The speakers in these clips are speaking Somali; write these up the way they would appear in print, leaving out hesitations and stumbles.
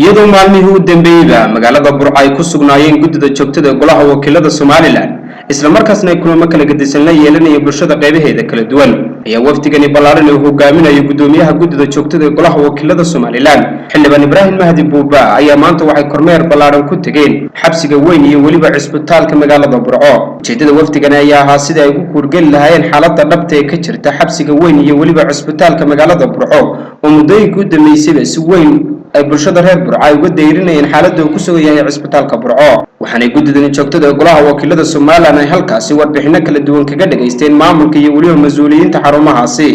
iyadoo maalmihii u dambeeyay magaalada Burco ay ku sugnaayeen guddida joogtada golaha wakiilada Soomaaliland isla markaasna ay kulamo kala gedisan la yeelanayeen bulshada qaybaheeda kala duwan ayaa wafdigani ballaaran uu hogaaminayo guddoomiyaha guddida joogtada golaha wakiilada Soomaaliland xildhibaan Ibraahim Mahdi Buuba ayaa maanta waxay kormeer ballaaran ku tageen xabsiga weyn iyo waliba cisbitaalka magaalada Burco ujeedada wafdigani ayaa ahaa sidii ay ku kurgeli lahaayeen xaaladda dhabta ee ka jirta xabsiga weyn iyo waliba cisbitaalka magaalada Burco oo muddooyinkii u dambeysay si weyn ay bulshada reer Burco ay uga dayrinayeen xaaladda uu ku sugan yahay cisbitaalka Burco waxaanay guddidani joogtada golaha wakiilada Soomaaliland ay halkaasi warbixino kala duwan kaga dhageysteen maamulka iyo waliba mas'uuliyiinta xarumahaasi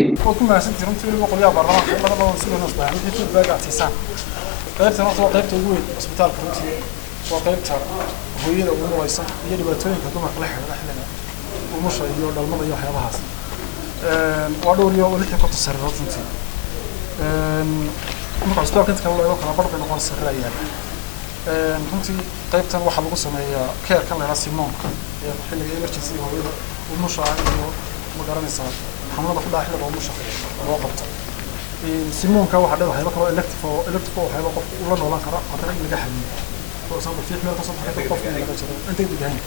مقصود كنت كلام الله كنا برضه نقول سرية كنت قريبا واحد لقوا سمية كير كان له راسي مونك حين إمرجنسي هو ومش عارف مقارنة صار حملنا كلها حلو ومش وقت سيمون كواحد هذا هيبقى إلكتفو هيبقى ولا ولا كرا قدر يلقى حل وصار في حمل قصد حتى قف أنت تجهين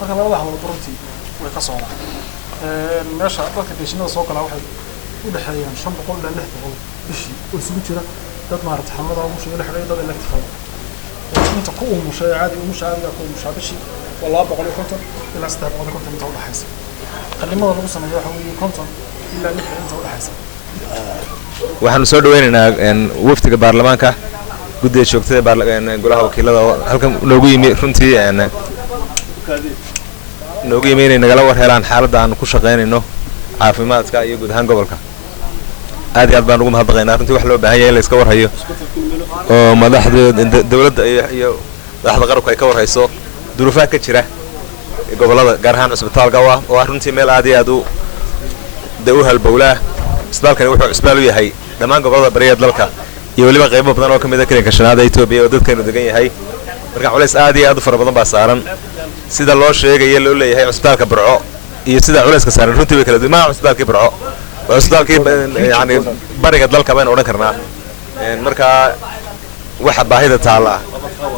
ما كان الله هو طرنتي ويقصون ماشى أطلق بيشنا سوق على واحد وده حيان شن بقول له بقول إشي وسويتشرا تطمر تحمل ومش ولا حاجة يضل إلكتفو أنت قوم مش عادي ومش عادي قوم مش عادي شيء والله بقول لك إلا استبقى كنت متوضح حسن خلي ما نقص أنا يحوي كنت إلا اللي أنت وضح حسن waxaan soo dhaweynaynaa waftiga baarlamaanka guddiga joogtada golaha wakiilada halkan noogu yimi runtii noogu yimi inay nagala war helaan xaaladda aan ku shaqeynayno caafimaadka iyo guud ahaan gobolka aad iyo aad baan ugu mahadnaqaynaa runtii wax loo baahan yahay in la iska war hayo oo madaxda dawladda iyo madaxda qaranku ay ka war hayso duruufaha ka jira gobolada gaar ahaan cisbitaalka oo runtii meel aad iyo aad u halbowlaa isbitaalkani wuxuu isbitaal u yahay dhammaan gobolada bariga dalka iyo waliba qaybo badan oo kamid ah kaliya shanaada Itoobiya oo dadkeenu degan yahay marka culays aad iyo aad u fara badan baa saaran sida loo sheegay loo leeyahay cisbitaalka Burco iyo sida culayska saaran runtii way kala duwan ma cisbitaalka Burco waa cisbitaalka yani bariga dalka baan oran karnaa marka waxa baahida taala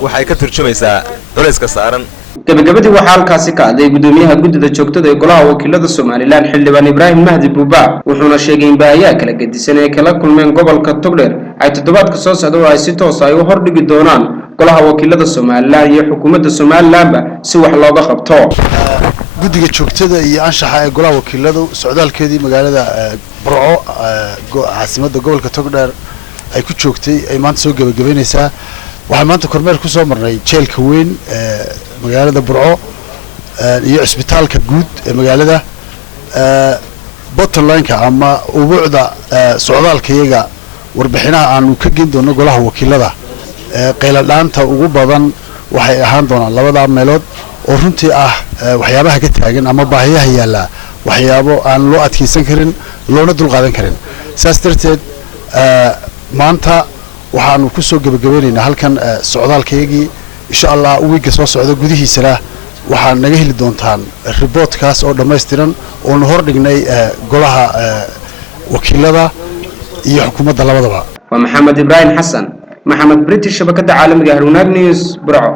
waxay ka turjumaysaa culayska saaran gabagabadii waxaa halkaasi ka hadlay guddoomiyaha guddida joogtada golaha wakiilada Soomaaliland xildhibaan Ibraahim Mahdi Buuba wuxuuna sheegay in baahiyaha kala gedisan ee kala kulmeen gobolka Togdheer ay toddobaadka soo socda oo ay si toos ah u hordhigi doonaan golaha wakiilada Soomaaliland iyo xukuumadda Soomaaliland si wax looga qabto guddiga joogtada iyo anshaxa ee golaha wakiilada socdaalkeedii magaalada Burco caasimadda gobolka Togdheer ay ku joogtay ay maanta soo gabagabeynaysaa waxaan maanta kormeer ku soo marnay jeelka weyn magaalada Burco iyo cisbitaalka guud ee magaalada bottomline-ka ama ubuucda socdaalkayaga warbixinaha aanu ka geyn doono golaha wakiilada qayladhaanta ugu badan waxay ahaan doonaan labada meelood oo runtii ah waxyaabaha ka taagan ama baahiyaha yaala waxyaabo aan loo adkeysan karin loona dul qaadan karin saas darteed maanta waxaanu ku soo gabagabeynaynaa halkan socdaalkayagii insha Allah wiiga soo socda gudihiisana waxaan naga heli doontaan reportkaas oo dhameystiran oo hor dhignay golaha wakiilada iyo xukuumadda labadaba waa Maxamed Ibraahim Xasan Maxamed British shabakada caalamiga Haruna News Burco.